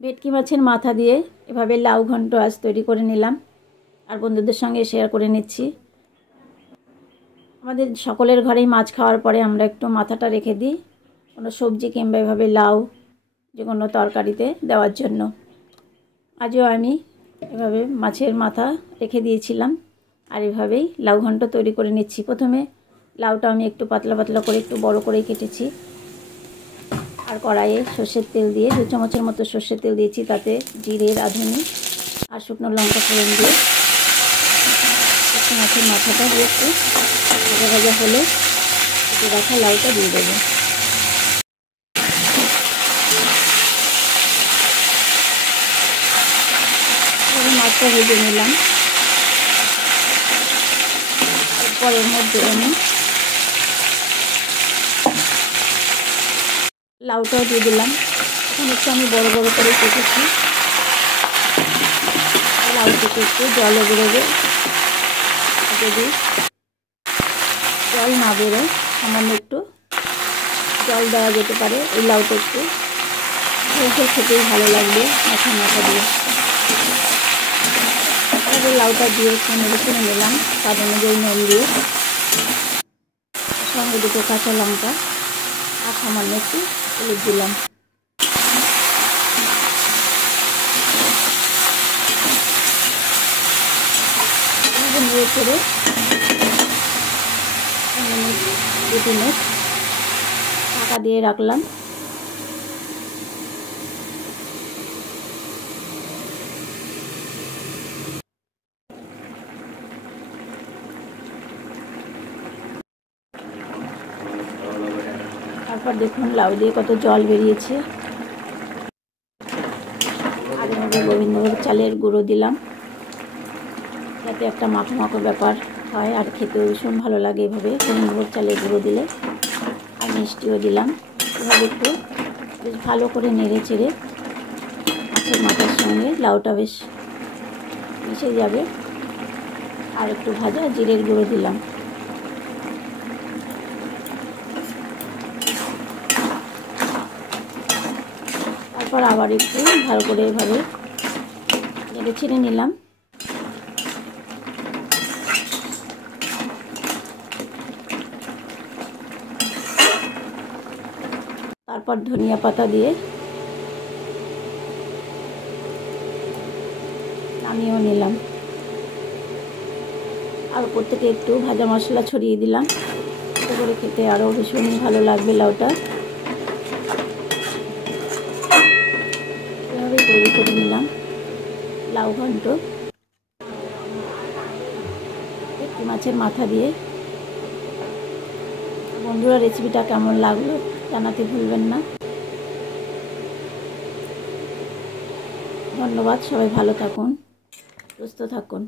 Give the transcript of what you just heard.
ভেটকি মাছের মাথা দিয়ে এভাবে লাউ ঘন্ট আজ তৈরি করে নিলাম আর বন্ধুদের সঙ্গে শেয়ার করে নিচ্ছি। আমাদের সকলের ঘরেই মাছ খাওয়ার পরে আমরা একটু মাথাটা রেখে দিই কোনো সবজি কিংবা এভাবে লাউ যে কোনো তরকারিতে দেওয়ার জন্য। আজও আমি এভাবে মাছের মাথা রেখে দিয়েছিলাম আর এভাবেই লাউ ঘন্ট তৈরি করে নিচ্ছি। প্রথমে লাউটা আমি একটু পাতলা পাতলা করে একটু বড় করেই কেটেছি আর কড়াইয়ে সর্ষের তেল দিয়ে 2 চামচের মতো সর্ষের তেল দিয়েছি, তাতে জিরে, রাঁধুনি আর শুকনো লঙ্কা ফোড়ন দিয়ে একটু মাছের মাথাটা দিয়ে একটু ভাজা ভাজা হলে একটু রাখা লাউটা দিয়ে দেবো। মাছটা ভেজে নিলাম, এরপর এর মধ্যে আমি লাউটাও দিয়ে দিলাম। এখন একটু আমি বড় বড় করে কেটেছি, লাউ থেকে একটু জলে বেরোবে, যদি জল না বেরোয় সামান্য একটু জল দেওয়া যেতে পারে। এই লাউটা একটু ঝোল খেতেই ভালো লাগবে মাছের মাথা দিয়ে। তারপরে লাউটা দিয়ে একটু নেড়ে চেড়ে নিলাম স্বাদ অনুযায়ী নুন দিয়ে, সঙ্গে 2 কাঁচা লঙ্কা আর সামান্য একটু হলুদ দিলাম। নেড়ে চেড়ে 2 মিনিট ঢাকা দিয়ে রাখলাম। তারপর দেখুন লাউ দিয়ে কত জল বেরিয়েছে। আর এভাবে গোবিন্দভোগ চালের গুঁড়ো দিলাম, যাতে একটা মাখো মাখো ব্যাপার হয় আর খেতেও ভীষণ ভালো লাগে এভাবে গোবিন্দভোগ চালের গুঁড়ো দিলে। আর মিষ্টিও দিলাম। এভাবে একটু বেশ ভালো করে নেড়ে চেড়ে মাছের মাথার সঙ্গে লাউটা বেশ মিশে যাবে। আর একটু ভাজা জিরের গুঁড়ো দিলাম। তারপর আবার একটু ভালো করে এভাবে নেড়ে ছেড়ে নিলাম। তারপর ধনিয়া পাতা দিয়ে নামিয়েও নিলাম। আর উপর থেকে একটু ভাজা মশলা ছড়িয়ে দিলাম, এতে করে খেতে আরও ভীষণই ভালো লাগবে লাউটা। এভাবেই তৈরি করে নিলাম লাউ ঘন্ট ভেটকি মাছের মাথা দিয়ে। বন্ধুরা, রেসিপিটা কেমন লাগলো জানাতে ভুলবেন না। ধন্যবাদ, সবাই ভালো থাকুন, সুস্থ থাকুন।